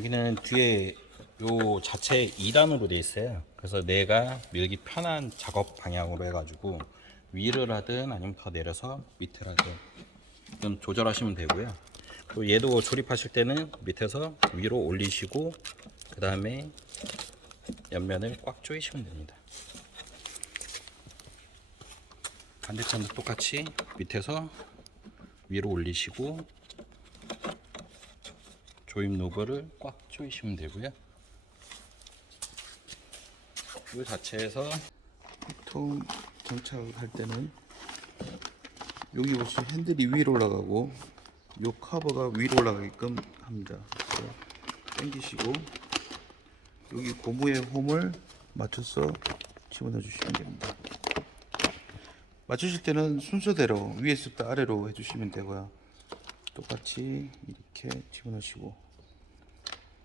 여기는 뒤에 요 자체 2단으로 돼 있어요. 그래서 내가 밀기 편한 작업 방향으로 해가지고 위를 하든 아니면 더 내려서 밑을 하든 좀 조절하시면 되고요. 또 얘도 조립하실 때는 밑에서 위로 올리시고 그 다음에 옆면을 꽉 조이시면 됩니다. 반대편도 똑같이 밑에서 위로 올리시고 조임 노브를 꽉 조이시면 되고요. 이 자체에서 보통 장착할 때는 여기 보시면 핸들이 위로 올라가고 요 커버가 위로 올라가게끔 합니다. 당기시고 여기 고무의 홈을 맞춰서 집어넣어 주시면 됩니다. 맞추실 때는 순서대로 위에서부터 아래로 해주시면 되고요. 똑같이 이렇게 집어넣으시고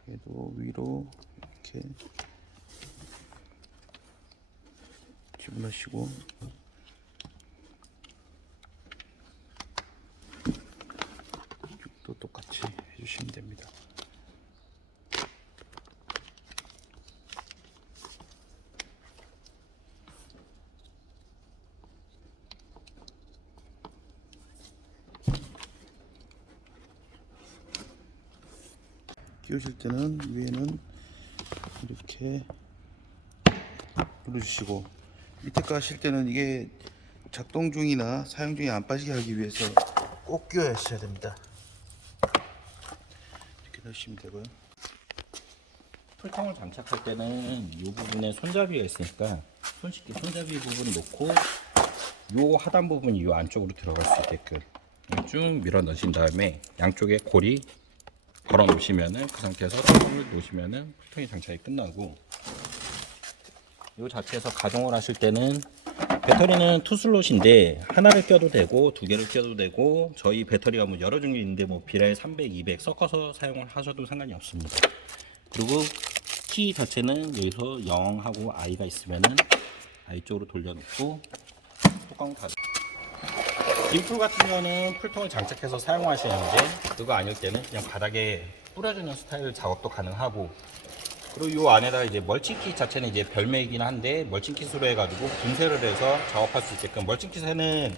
얘도 위로 이렇게 집어넣으시고 또 똑같이 해주시면 됩니다. 끼우실 때는 위에는 이렇게 눌러주시고 밑에 거 하실 때는 이게 작동 중이나 사용 중에 안 빠지게 하기 위해서 꼭 끼워야 하셔야 됩니다. 이렇게 넣으시면 되고요. 풀통을 장착할 때는 이 부분에 손잡이가 있으니까 손쉽게 손잡이 부분 놓고 요 하단 부분이 요 안쪽으로 들어갈 수 있게끔 쭉 밀어 넣으신 다음에 양쪽에 고리 걸어 놓으시면은 그 상태에서 풀통을 놓으시면은 풀통이 장착이 끝나고 이 자체에서 가동을 하실 때는 배터리는 투 슬롯인데 하나를 껴도 되고 두 개를 껴도 되고 저희 배터리가 뭐 여러 종류 있는데 뭐 비라에 300, 200 섞어서 사용을 하셔도 상관이 없습니다. 그리고 키 자체는 여기서 0하고 I가 있으면은 I 쪽으로 돌려놓고 뚜껑 닫아. 빔풀 같은 경우는 풀통을 장착해서 사용하시는데 그거 아닐 때는 그냥 바닥에 뿌려주는 스타일 작업도 가능하고 그리고 이 안에다 이제 멀칭킷 자체는 이제 별매이긴 한데 멀칭킷으로 해가지고 분쇄를 해서 작업할 수 있게끔 멀칭킷에는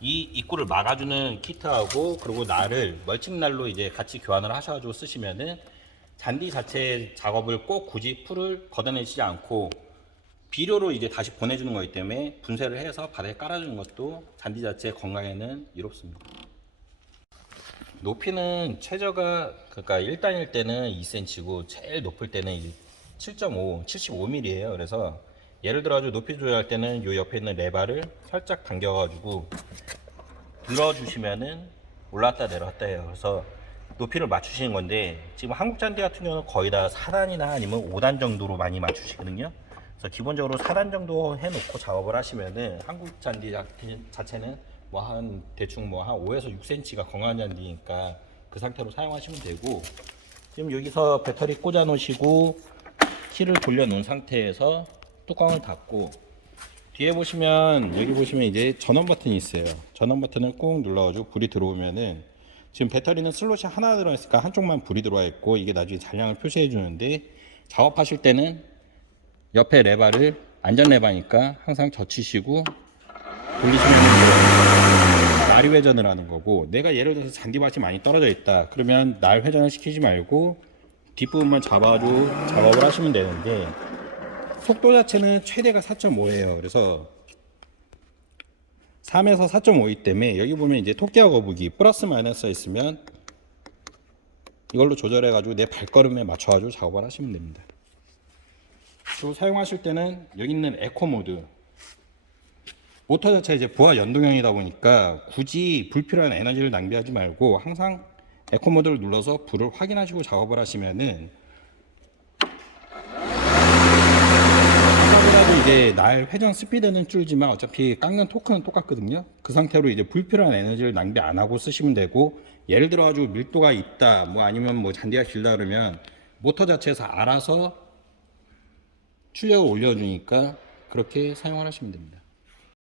이 입구를 막아주는 키트하고 그리고 날을 멀칭날로 이제 같이 교환을 하셔가지고 쓰시면은 잔디 자체 작업을 꼭 굳이 풀을 걷어내시지 않고 비료로 이제 다시 보내주는 거기 때문에 분쇄를 해서 바닥에 깔아주는 것도 잔디 자체 건강에는 이롭습니다. 높이는 최저가 그러니까 1단일 때는 2cm고 제일 높을 때는 이제 7.5, 75mm예요. 그래서 예를 들어 가지고 높이 조절할 때는 요 옆에 있는 레바를 살짝 당겨 가지고 들어 주시면은 올랐다 내려왔다 해요. 그래서 높이를 맞추시는 건데 지금 한국 잔디 같은 경우는 거의 다 4단이나 아니면 5단 정도로 많이 맞추시거든요. 그래서 기본적으로 4단 정도 해놓고 작업을 하시면은 한국 잔디 자- 자체는 뭐 한 대충 뭐 한 5에서 6cm가 건강한 잔디니까 그 상태로 사용하시면 되고 지금 여기서 배터리 꽂아 놓으시고 키를 돌려 놓은 상태에서 뚜껑을 닫고 뒤에 보시면 여기 보시면 이제 전원 버튼이 있어요. 전원 버튼을 꾹 눌러가지고 불이 들어오면은 지금 배터리는 슬롯이 하나 들어있으니까 한쪽만 불이 들어와 있고 이게 나중에 잔량을 표시해 주는데 작업하실 때는 옆에 레바를 안전 레바니까 항상 젖히시고 돌리시면 날이 회전을 하는 거고 내가 예를 들어서 잔디밭이 많이 떨어져 있다. 그러면 날 회전을 시키지 말고 뒷부분만 잡아주고 작업을 하시면 되는데 속도 자체는 최대가 4.5예요. 그래서 3에서 4.5이기 때문에 여기 보면 이제 토끼와 거북이 플러스 마이너스가 있으면 이걸로 조절해 가지고 내 발걸음에 맞춰 가지고 작업을 하시면 됩니다 또 사용하실 때는 여기 있는 에코 모드 모터 자체 이제 부하 연동형이다 보니까 굳이 불필요한 에너지를 낭비하지 말고 항상 에코 모드를 눌러서 불을 확인하시고 작업을 하시면은 아까보다도 이제 날 회전 스피드는 줄지만 어차피 깎는 토크는 똑같거든요. 그 상태로 이제 불필요한 에너지를 낭비 안 하고 쓰시면 되고 예를 들어 가지고 밀도가 있다 뭐 아니면 뭐 잔디가 길다 그러면 모터 자체에서 알아서 출력을 올려주니까 그렇게 사용을 하시면 됩니다.